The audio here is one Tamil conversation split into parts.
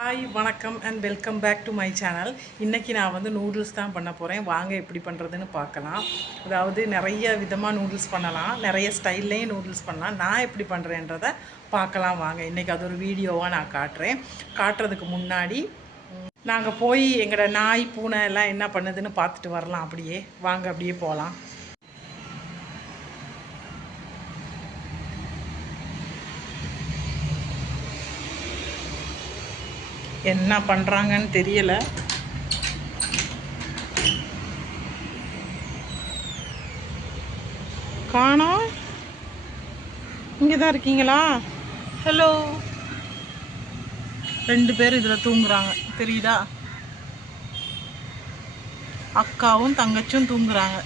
ஹாய் வணக்கம் and welcome back to my channel. இன்றைக்கி நான் வந்து நூடுல்ஸ் தான் பண்ண போகிறேன். வாங்க எப்படி பண்ணுறதுன்னு பார்க்கலாம். அதாவது நிறைய விதமாக நூடுல்ஸ் பண்ணலாம், நிறைய ஸ்டைல்லையும் நூடுல்ஸ் பண்ணலாம். நான் எப்படி பண்ணுறேன்றதை பார்க்கலாம் வாங்க. இன்றைக்கி அது ஒரு வீடியோவாக நான் காட்டுறேன். காட்டுறதுக்கு முன்னாடி நாங்கள் போய் எங்களோட நாய் பூனை எல்லாம் என்ன பண்ணுதுன்னு பார்த்துட்டு வரலாம். அப்படியே வாங்க, அப்படியே போகலாம். என்ன பண்ணுறாங்கன்னு தெரியல. காணோம். இங்கே தான் இருக்கீங்களா? ஹலோ. 2 பேர் இதில் தூங்குறாங்க, தெரியுதா? அக்காவும் தங்கச்சும் தூங்குறாங்க.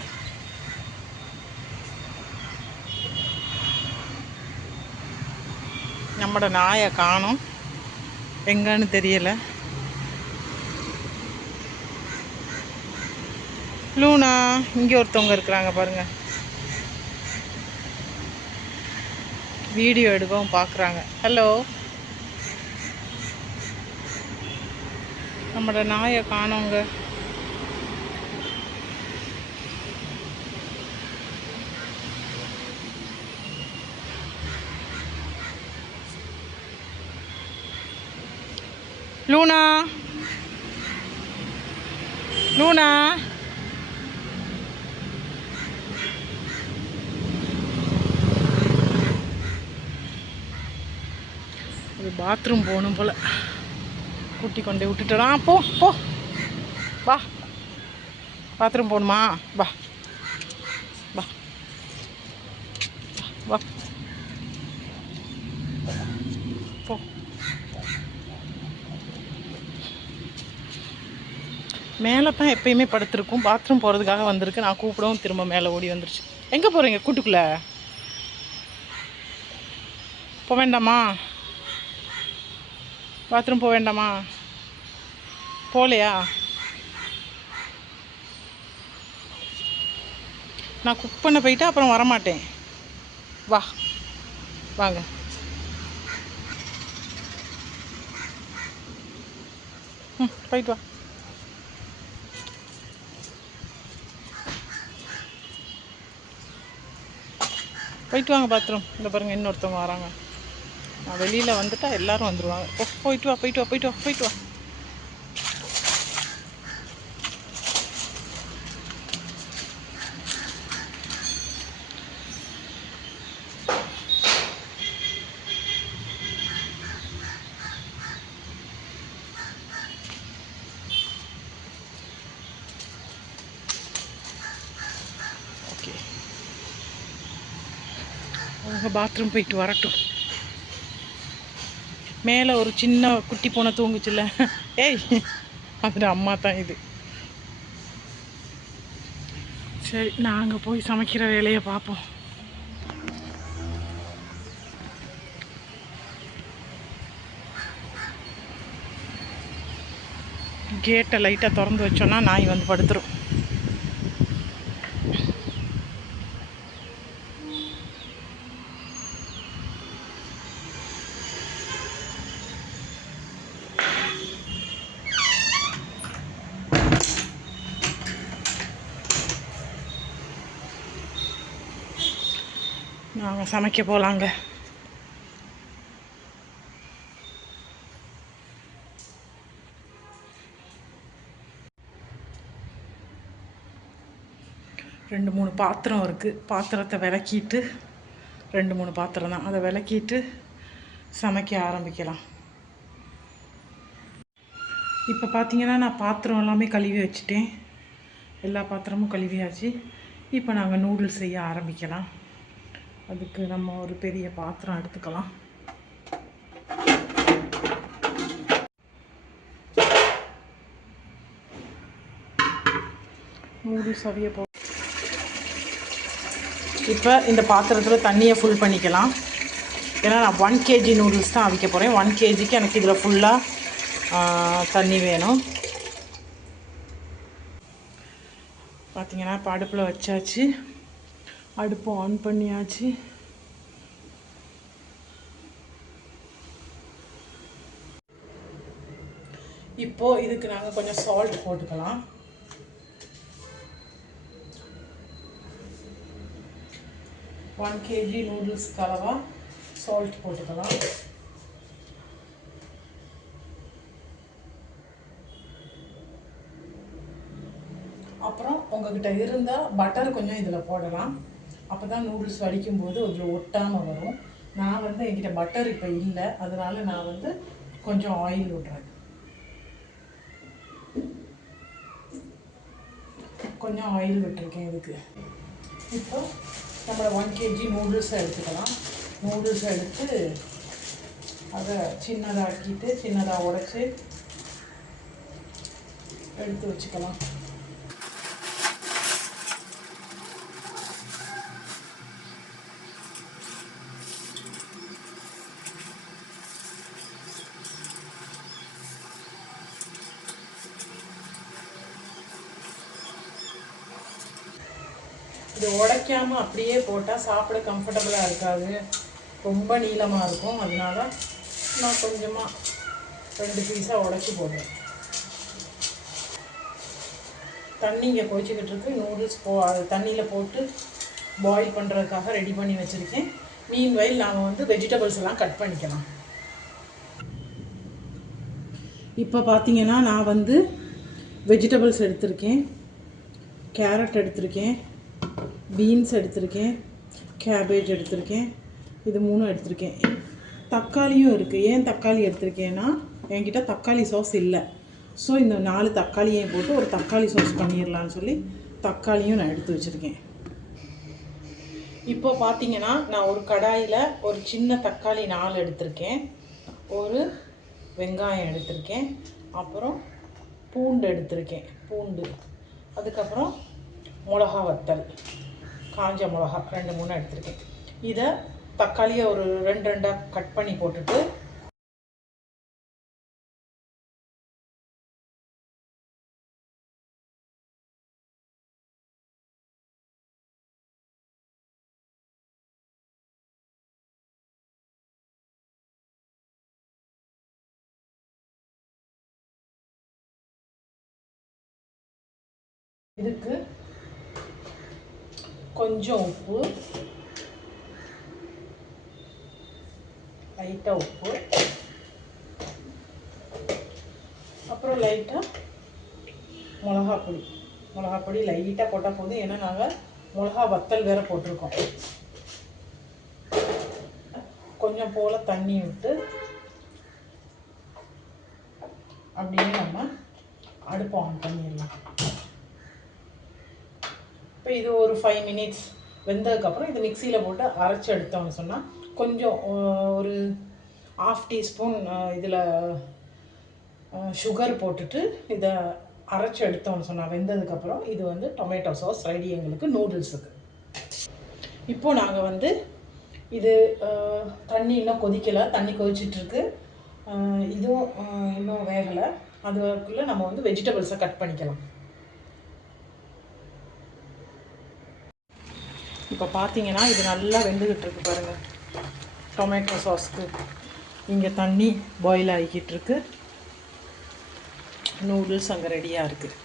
நம்மளோட நாயை காணோம், எங்கன்னு தெரியல. லூனா, இங்கே ஒருத்தவங்க இருக்கிறாங்க பாருங்க. வீடியோ எடுக்கவும் பார்க்குறாங்க. ஹலோ. நம்மளோட நாயை காணோங்க. லூனா, லூனா, ஒரு பாத்ரூம் போகணும் போல். கூட்டி கொண்டு விட்டுட்டோம். போ போ, வா. பாத்ரூம் போகணுமா? வா வா வா, போ. மேலே தான் எப்பயுமே படுத்துருக்கும். பாத்ரூம் போகிறதுக்காக வந்திருக்கு. நான் கூப்பிடவும் திரும்ப மேலே ஓடி வந்துருச்சு. எங்கே போகிறீங்க? கூட்டுக்குள்ளே போக வேண்டாமா? பாத்ரூம் போக வேண்டாமா? போகலையா? நான் குக் பண்ண போயிட்டு அப்புறம் வரமாட்டேன். வா, வாங்க. போயிட்டு வா. போயிட்டு வாங்க பாத்ரூம். இந்த பாருங்கள், இன்னொருத்தவங்க வராங்க. நான் வெளியில் வந்துட்டா எல்லோரும் வந்துடுவாங்க. போயிட்டு வா, போயிட்டு வா, போயிட்டு வா, போயிட்டு வா. ஓகே, அவங்க பாத்ரூம் போயிட்டு வரட்டும். மேலே ஒரு சின்ன குட்டி பூனை தூங்குச்சுல்ல. ஏய், அது அம்மா தான் இது. சரி, நாங்கள் போய் சமைக்கிற வேலையை பார்ப்போம். கேட்டை லைட்டாக திறந்து வச்சோன்னா நாய் வந்து படுத்துரும். நாங்கள் சமைக்க போகலாங்க. ரெண்டு மூணு பாத்திரம் இருக்குது. பாத்திரத்தை விளக்கிட்டு, 2-3 பாத்திரம் தான், அதை விளக்கிட்டு சமைக்க ஆரம்பிக்கலாம். இப்போ பார்த்தீங்கன்னா நான் பாத்திரம் எல்லாமே கழுவி வச்சுட்டேன். எல்லா பாத்திரமும் கழுவியாச்சு. இப்போ நாங்கள் நூடுல்ஸ் செய்ய ஆரம்பிக்கலாம். அதுக்கு நம்ம ஒரு பெரிய பாத்திரம் எடுத்துக்கலாம். நூடுல்ஸ் அவிய இப்போ இந்த பாத்திரத்தில் தண்ணியை ஃபுல் பண்ணிக்கலாம். ஏன்னா நான் 1 kg நூடுல்ஸ் தான் அவிக்க போகிறேன். 1 kgக்கு எனக்கு இதில் ஃபுல்லாக தண்ணி வேணும். பார்த்திங்கன்னா இப்போ அடுப்பில் வச்சாச்சு. அடுப்பு ஆன் பண்ணியாச்சு. இப்போது இதுக்கு நாங்கள் கொஞ்சம் சால்ட் போட்டுக்கலாம். 1 kg நூடுல்ஸ்க்கு அளவாக சால்ட் போட்டுக்கலாம். அப்புறம் உங்ககிட்ட இருந்தால் பட்டர் கொஞ்சம் இதில் போடலாம். அப்போ தான் நூடுல்ஸ் வடிக்கும் போது அதில் ஒட்டாமல் வரும். நான் வந்து என்கிட்ட பட்டர் இப்போ இல்லை, அதனால நான் வந்து கொஞ்சம் ஆயில் விட்றேன். கொஞ்சம் ஆயில் விட்டுருக்கேன் இதுக்கு. இப்போ நம்ம 1 kg நூடுல்ஸை எடுத்துக்கலாம். நூடுல்ஸை எடுத்து அதை சின்னதாக்கிட்டு சின்னதாக உடைச்சி எடுத்து வச்சுக்கலாம். இது உடைக்காமல் அப்படியே போட்டால் சாப்பிட கம்ஃபர்டபுளாக இருக்காது, ரொம்ப நீளமாக இருக்கும். அதனால நான் கொஞ்சமாக 2 பீஸாக உடைச்சி போடுறேன். தண்ணி இங்கே கொதிச்சுக்கிட்டு இருக்கு. நூடுல்ஸ் தண்ணியில் போட்டு பாயில் பண்ணுறதுக்காக ரெடி பண்ணி வச்சுருக்கேன். மீன்வைல் நாம் வந்து வெஜிடபிள்ஸ் எல்லாம் கட் பண்ணிக்கலாம். இப்போ பார்த்தீங்கன்னா நான் வந்து வெஜிடபிள்ஸ் எடுத்திருக்கேன். கேரட் எடுத்திருக்கேன், பீன்ஸ் எடுத்திருக்கேன், கேபேஜ் எடுத்திருக்கேன். இது 3 எடுத்திருக்கேன். தக்காளியும் இருக்குது. ஏன் தக்காளி எடுத்திருக்கேன்னா என்கிட்ட தக்காளி சாஸ் இல்லை. ஸோ இந்த 4 தக்காளியையும் போட்டு ஒரு தக்காளி சாஸ் பண்ணிடலான்னு சொல்லி தக்காளியும் நான் எடுத்து வச்சுருக்கேன். இப்போ பார்த்தீங்கன்னா நான் ஒரு கடாயில் ஒரு சின்ன தக்காளி 4 எடுத்திருக்கேன், ஒரு வெங்காயம் எடுத்திருக்கேன், அப்புறம் பூண்டு எடுத்திருக்கேன், பூண்டு, அதுக்கப்புறம் மிளகா வத்தல், காஞ்ச மிளகா 2-3 எடுத்திருக்கேன். இதை தக்காளியை ஒரு 2 கட் பண்ணி போட்டுட்டு இதுக்கு கொஞ்சம் உப்பு, லைட்டாக உப்பு, அப்புறம் லைட்டாக மிளகாப்பொடி லைட்டாக போட்டால் போதும். ஏன்னா நாங்கள் மிளகா வத்தல் வேறு போட்டிருக்கோம். கொஞ்சம் போல் தண்ணி விட்டு அப்படியே நம்ம அடுப்பு ஆன் பண்ணிடலாம். இப்போ இது ஒரு 5 மினிட்ஸ் வெந்ததுக்கப்புறம் இது மிக்சியில் போட்டு அரைச்சி எடுத்தோம்னு சொன்னால் கொஞ்சம் ஒரு 1/2 டீஸ்பூன் இதில் சுகர் போட்டுட்டு இதை அரைச்சி எடுத்தோம்னு சொன்னால் வெந்ததுக்கப்புறம் இது வந்து டொமேட்டோ சாஸ் ரெடி எங்களுக்கு நூடுல்ஸுக்கு. இப்போது நாங்கள் வந்து இது தண்ணி இன்னும் கொதிக்கலை, தண்ணி கொதிச்சிட்ருக்கு. இதுவும் இன்னும் வேகலை. அதுக்குள்ளே நம்ம வந்து வெஜிடபிள்ஸை கட் பண்ணிக்கலாம். இப்போ பார்த்தீங்கன்னா இது நல்லா வெந்துக்கிட்டு இருக்கு பாருங்கள். டொமேட்டோ சாஸ்க்கு இங்கே தண்ணி பாயில் ஆகிக்கிட்டு இருக்கு. நூடுல்ஸ் அங்கே ரெடியாக இருக்குது.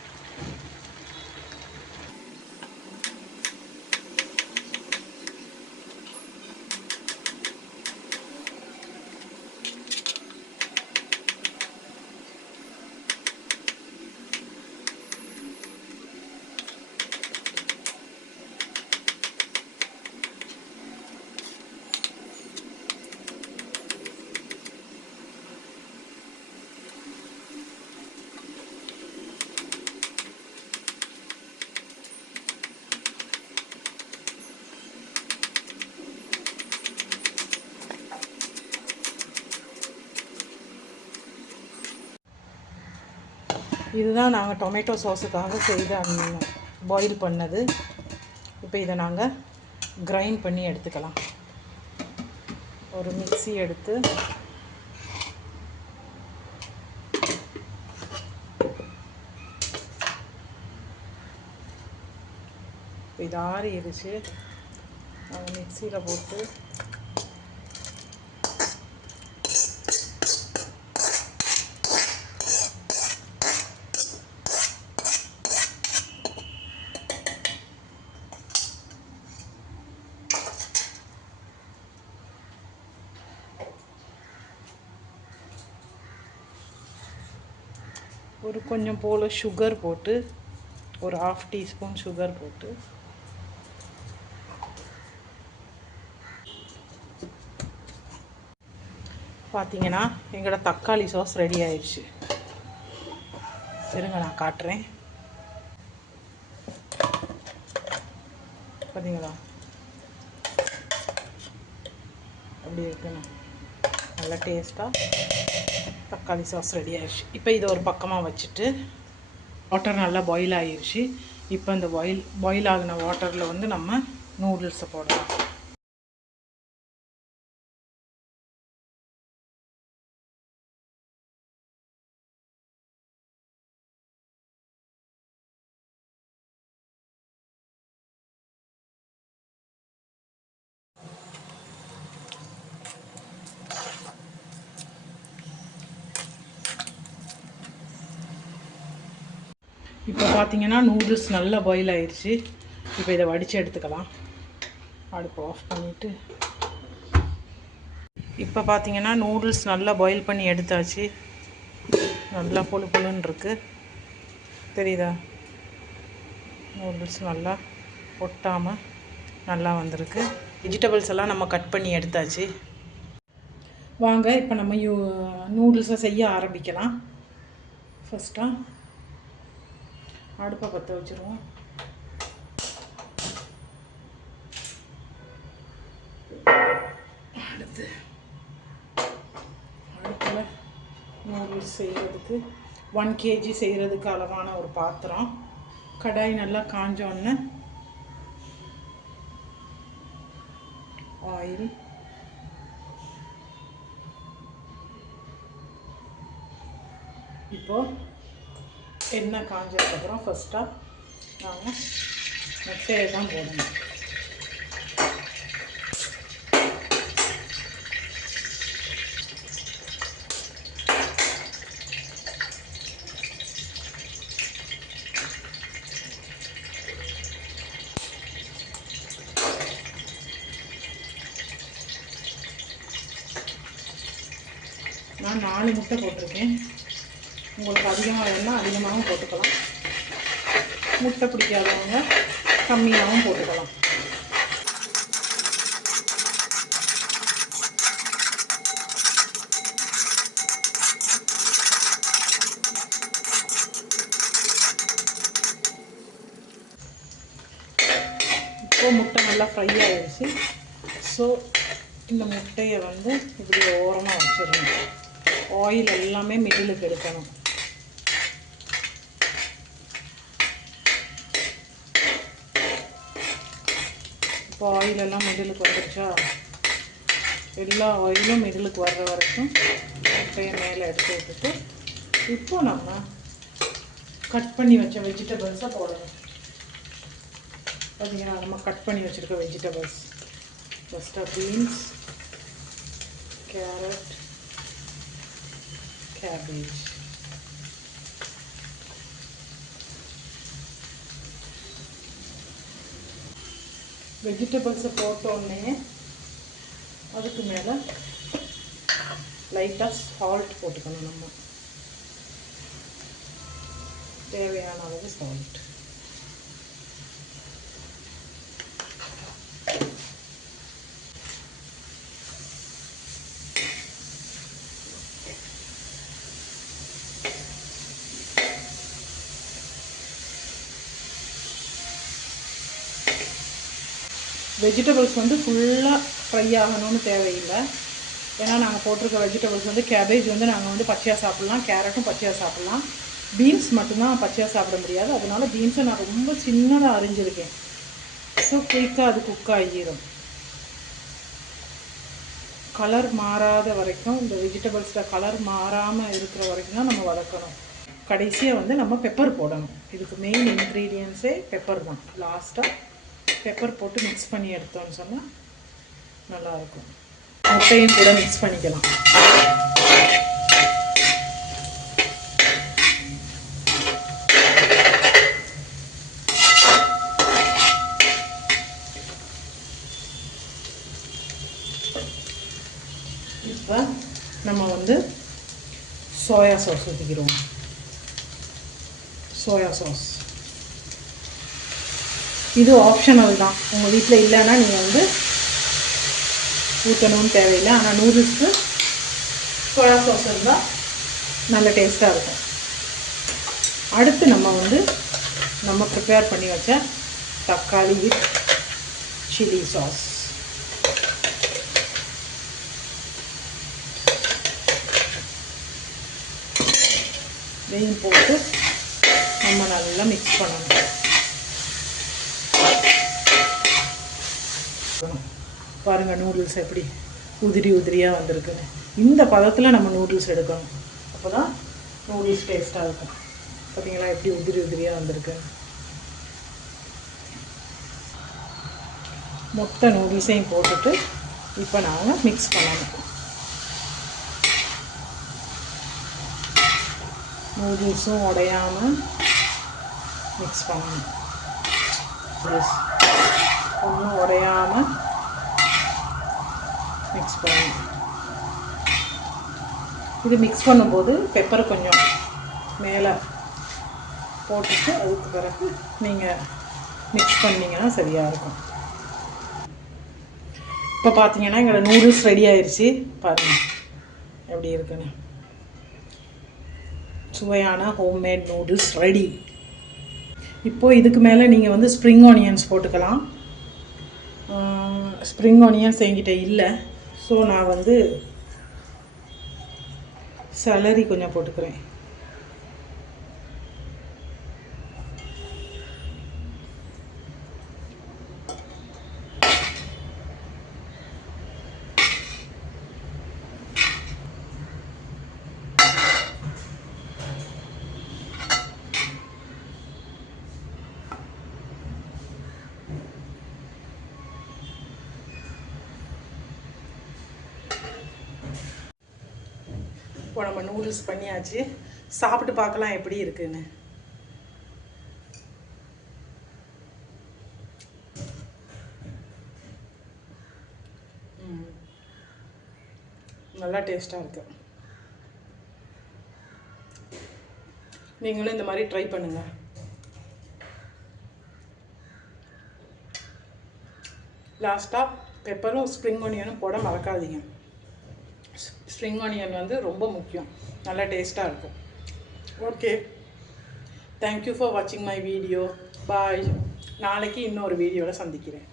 இதுதான் நாங்கள் டொமேட்டோ சாஸுக்காக செய்த பாயில் பண்ணது. இப்போ இதை நாங்கள் கிரைண்ட் பண்ணி எடுத்துக்கலாம். ஒரு மிக்ஸி எடுத்து இது ஆறிடுச்சு. நாங்கள் மிக்ஸியில் போட்டு ஒரு கொஞ்சம் போல் சுகர் போட்டு, ஒரு 1/2 டீஸ்பூன் சுகர் போட்டு, பார்த்தீங்கன்னா எங்களோட தக்காளி சாஸ் ரெடி ஆயிடுச்சு. இருங்க நான் காட்டுறேன். பார்த்தீங்களா அப்படி இருக்குண்ணா, நல்லா டேஸ்ட்டாக தக்காளி சாஸ் ரெடி ஆயிடுச்சு. இப்போ இதை ஒரு பக்கமாக வச்சுட்டு, வாட்டர் நல்லா பாயில் ஆகிடுச்சு. இப்போ இந்த பாயில் ஆகின வாட்டரில் வந்து நம்ம நூடுல்ஸை போடலாம். இப்போ பார்த்தீங்கன்னா நூடுல்ஸ் நல்லா பாயில் ஆயிடுச்சு. இப்போ இதை வடித்து எடுத்துக்கலாம். அடுப்பு ஆஃப் பண்ணிவிட்டு, இப்போ பார்த்தீங்கன்னா நூடுல்ஸ் நல்லா பாயில் பண்ணி எடுத்தாச்சு. நல்லா பொழு பொழுன்னு இருக்குது, தெரியுதா? நூடுல்ஸ் நல்லா ஒட்டாமல் நல்லா வந்திருக்கு. வெஜிடபிள்ஸ் எல்லாம் நம்ம கட் பண்ணி எடுத்தாச்சு. வாங்க இப்போ நம்ம நூடுல்ஸை செய்ய ஆரம்பிக்கலாம். ஃபஸ்ட்டாக அடுப்பை பற்ற வச்சுருவோம். அடுப்பில் நூடுல்ஸ் செய்கிறதுக்கு 1 kg செய்கிறதுக்கு அளவான ஒரு பாத்திரம். கடாய் நல்லா காஞ்சோன்னு ஆயில், இப்போது எண்ணெய் காஞ்சதுக்கப்புறம் ஃபஸ்ட்டாக நாங்கள் முட்டையை தான் போடணும். நான் 4 முட்டை போட்டிருக்கேன். உங்களுக்கு அதிகமாக வேணும்னா அதிகமாகவும் போட்டுக்கலாம். முட்டை பிடிக்காதவங்க கம்மியாகவும் போட்டுக்கலாம். இப்போ முட்டை நல்லா ஃப்ரை ஆகிடுச்சு. ஸோ இந்த முட்டையை வந்து இப்படி ஓரமாக வச்சிடணும். ஆயில் எல்லாமே மிடிலுக்கு எடுக்கணும். இப்போ ஆயிலெல்லாம் மிடிலுக்கு வந்துடுச்சா? எல்லா ஆயிலும் மிடிலுக்கு வர்ற வரைக்கும் முட்டையை மேலே எடுத்து விட்டுட்டு, இப்போ நம்ம கட் பண்ணி வச்ச வெஜிடபிள்ஸை போடணும். பார்த்தீங்கன்னா நம்ம கட் பண்ணி வச்சுருக்க வெஜிடபிள்ஸ் ஃபஸ்ட்டாக பீன்ஸ், கேரட், கேபேஜ். வெஜிடபிள்ஸை போட்டோடனே அதுக்கு மேலே லைட்டாக சால்ட் போட்டுக்கணும். நம்ம தேவையான அளவு சால்ட். வெஜிடபிள்ஸ் வந்து ஃபுல்லாக ஃப்ரை ஆகணும்னு தேவையில்லை. ஏன்னா நாங்கள் போட்டிருக்க வெஜிடபிள்ஸ் வந்து கேபேஜ் வந்து நாங்கள் வந்து பச்சையாக சாப்பிட்லாம், கேரட்டும் பச்சையாக சாப்பிட்லாம். பீன்ஸ் மட்டும்தான் பச்சையாக சாப்பிட முடியாது. அதனால் பீன்ஸை நான் ரொம்ப சின்னதாக அரிஞ்சிருக்கேன். ஸோ குயிக்காக அது குக் ஆகிடும். கலர் மாறாத வரைக்கும், இந்த வெஜிடபிள்ஸில் கலர் மாறாமல் இருக்கிற வரைக்கும் தான் நம்ம வதக்கணும். கடைசியாக வந்து நம்ம பெப்பர் போடணும். இதுக்கு மெயின் இன்க்ரீடியன்ஸே பெப்பர் தான். லாஸ்ட்டாக பெப்பர் போட்டு மிக்ஸ் பண்ணி எடுத்தோன்னு சொன்னால் நல்லாயிருக்கும். முட்டையும் கூட மிக்ஸ் பண்ணிக்கலாம். இப்போ நம்ம வந்து சோயா சாஸ் ஊற்றிக்கிறோம். Soya sauce. இது ஆப்ஷனல் தான், உங்கள் வீட்டில் இல்லைன்னா நீங்கள் வந்து ஊற்றணும்னு தேவையில்லை. ஆனால் நூடுல்ஸ்க்கு சோயா சாஸ் இருந்தால் நல்ல டேஸ்ட்டாக இருக்கும். அடுத்து நம்ம ப்ரிப்பேர் பண்ணி வச்ச தக்காளி வித் சில்லி சாஸ். இதையும் போட்டு நம்ம நல்லா மிக்ஸ் பண்ணணும். பாருங்கள் நூடுல்ஸ் எப்படி உதிரி உதிரியாக வந்திருக்குன்னு. இந்த பதத்தில் நம்ம நூடுல்ஸ் எடுக்கணும், அப்போ தான் நூடுல்ஸ் டேஸ்ட்டாக இருக்கும். பார்த்தீங்களா எப்படி உதிரி உதிரியாக வந்திருக்கு. மொத்த நூடுல்ஸையும் போட்டுட்டு இப்போ நாங்கள் மிக்ஸ் பண்ணணும். நூடுல்ஸும் உடையாமல் மிக்ஸ் பண்ணணும். ஒன்றும் உடையாமல் மிக்ஸ் பண்ணணும். இது மிக்ஸ் பண்ணும்போது பெப்பர் கொஞ்சம் மேலே போட்டுட்டு அதுக்கு பிறகு நீங்கள் மிக்ஸ் பண்ணிங்கன்னா சரியாக இருக்கும். இப்போ பார்த்தீங்கன்னா எங்களோட நூடுல்ஸ் ரெடி ஆயிடுச்சு. பாருங்கள் எப்படி இருக்குன்னு. சுவையான ஹோம்மேட் நூடுல்ஸ் ரெடி. இப்போது இதுக்கு மேலே நீங்கள் வந்து ஸ்ப்ரிங் ஆனியன்ஸ் போட்டுக்கலாம். ஸ்ப்ரிங் ஆனியன்ஸ் என்கிட்ட இல்லை, ஸோ நான் வந்து செலரி கொஞ்சம் போட்டுக்கிறேன். இப்போ நம்ம நூடுல்ஸ் பண்ணியாச்சு, சாப்பிட்டு பார்க்கலாம் எப்படி இருக்குன்னு. நல்லா டேஸ்ட்டாக இருக்கு. நீங்களும் இந்த மாதிரி ட்ரை பண்ணுங்கள். லாஸ்ட்டாக பெப்பரும் ஸ்ப்ரிங் ஆனியனும் போட மறக்காதீங்க. ஸ்ப்ரிங் ஆனியன் வந்து ரொம்ப முக்கியம், நல்லா டேஸ்ட்டாக இருக்கும். ஓகே, தேங்க்யூ ஃபார் வாட்சிங் மை வீடியோ. பாய். நாளைக்கு இன்னொரு வீடியோவில் சந்திக்கிறேன்.